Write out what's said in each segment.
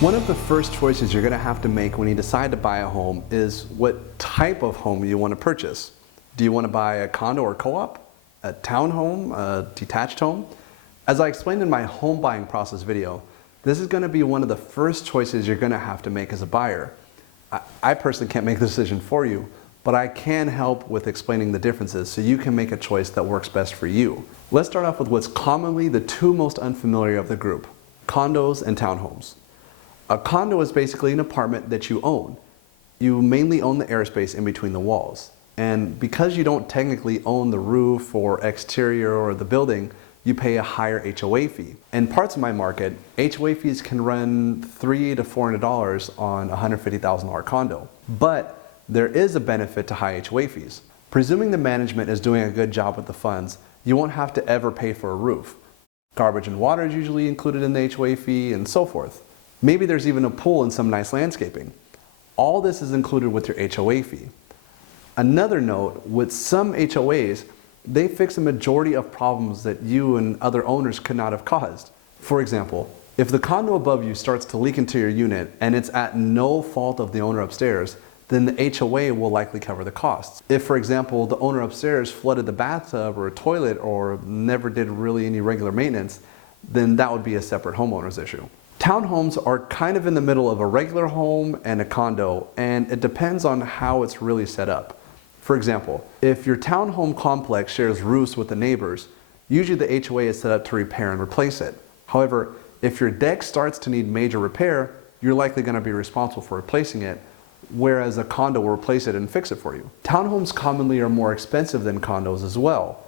One of the first choices you're going to have to make when you decide to buy a home is what type of home you want to purchase. Do you want to buy a condo or co-op, a townhome, a detached home? As I explained in my home buying process video, this is going to be one of the first choices you're going to have to make as a buyer. I personally can't make the decision for you, but I can help with explaining the differences so you can make a choice that works best for you. Let's start off with what's commonly the two most unfamiliar of the group, condos and townhomes. A condo is basically an apartment that you own. You mainly own the airspace in between the walls. And because you don't technically own the roof or exterior or the building, you pay a higher HOA fee. In parts of my market, HOA fees can run $300 to $400 on a $150,000 condo. But there is a benefit to high HOA fees. Presuming the management is doing a good job with the funds, you won't have to ever pay for a roof. Garbage and water is usually included in the HOA fee and so forth. Maybe there's even a pool and some nice landscaping. All this is included with your HOA fee. Another note, with some HOAs, they fix a majority of problems that you and other owners could not have caused. For example, if the condo above you starts to leak into your unit and it's at no fault of the owner upstairs, then the HOA will likely cover the costs. If, for example, the owner upstairs flooded the bathtub or toilet or never did really any regular maintenance, then that would be a separate homeowner's issue. Townhomes are kind of in the middle of a regular home and a condo, and it depends on how it's really set up. For example, if your townhome complex shares roofs with the neighbors, usually the HOA is set up to repair and replace it. However, if your deck starts to need major repair, you're likely going to be responsible for replacing it, whereas a condo will replace it and fix it for you. Townhomes commonly are more expensive than condos as well,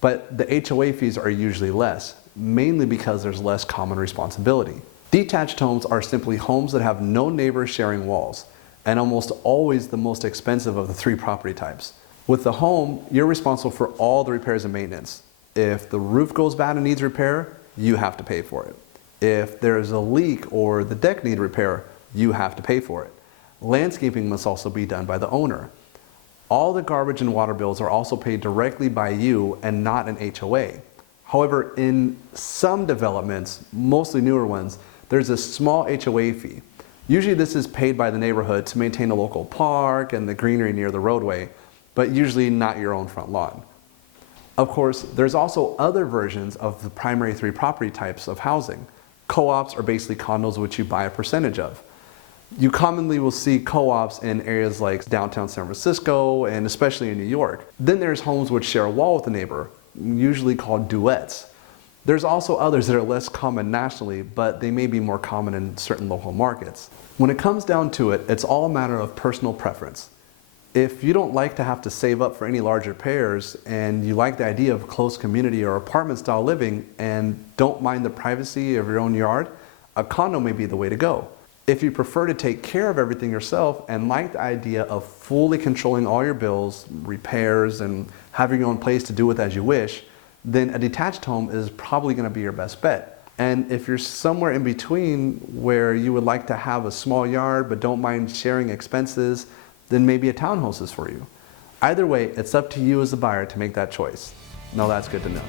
but the HOA fees are usually less, mainly because there's less common responsibility. Detached homes are simply homes that have no neighbors sharing walls, and almost always the most expensive of the three property types. With the home, you're responsible for all the repairs and maintenance. If the roof goes bad and needs repair, you have to pay for it. If there's a leak or the deck needs repair, you have to pay for it. Landscaping must also be done by the owner. All the garbage and water bills are also paid directly by you and not an HOA. However, in some developments, mostly newer ones, there's a small HOA fee. Usually this is paid by the neighborhood to maintain a local park and the greenery near the roadway, but usually not your own front lawn. Of course, there's also other versions of the primary three property types of housing. Co-ops are basically condos which you buy a percentage of. You commonly will see co-ops in areas like downtown San Francisco and especially in New York. Then there's homes which share a wall with the neighbor, usually called duets. There's also others that are less common nationally, but they may be more common in certain local markets. When it comes down to it, it's all a matter of personal preference. If you don't like to have to save up for any large repairs and you like the idea of close community or apartment style living and don't mind the privacy of your own yard, a condo may be the way to go. If you prefer to take care of everything yourself and like the idea of fully controlling all your bills, repairs, and having your own place to do with as you wish, then a detached home is probably going to be your best bet. And if you're somewhere in between where you would like to have a small yard but don't mind sharing expenses, then maybe a townhouse is for you. Either way, it's up to you as the buyer to make that choice. Now that's good to know.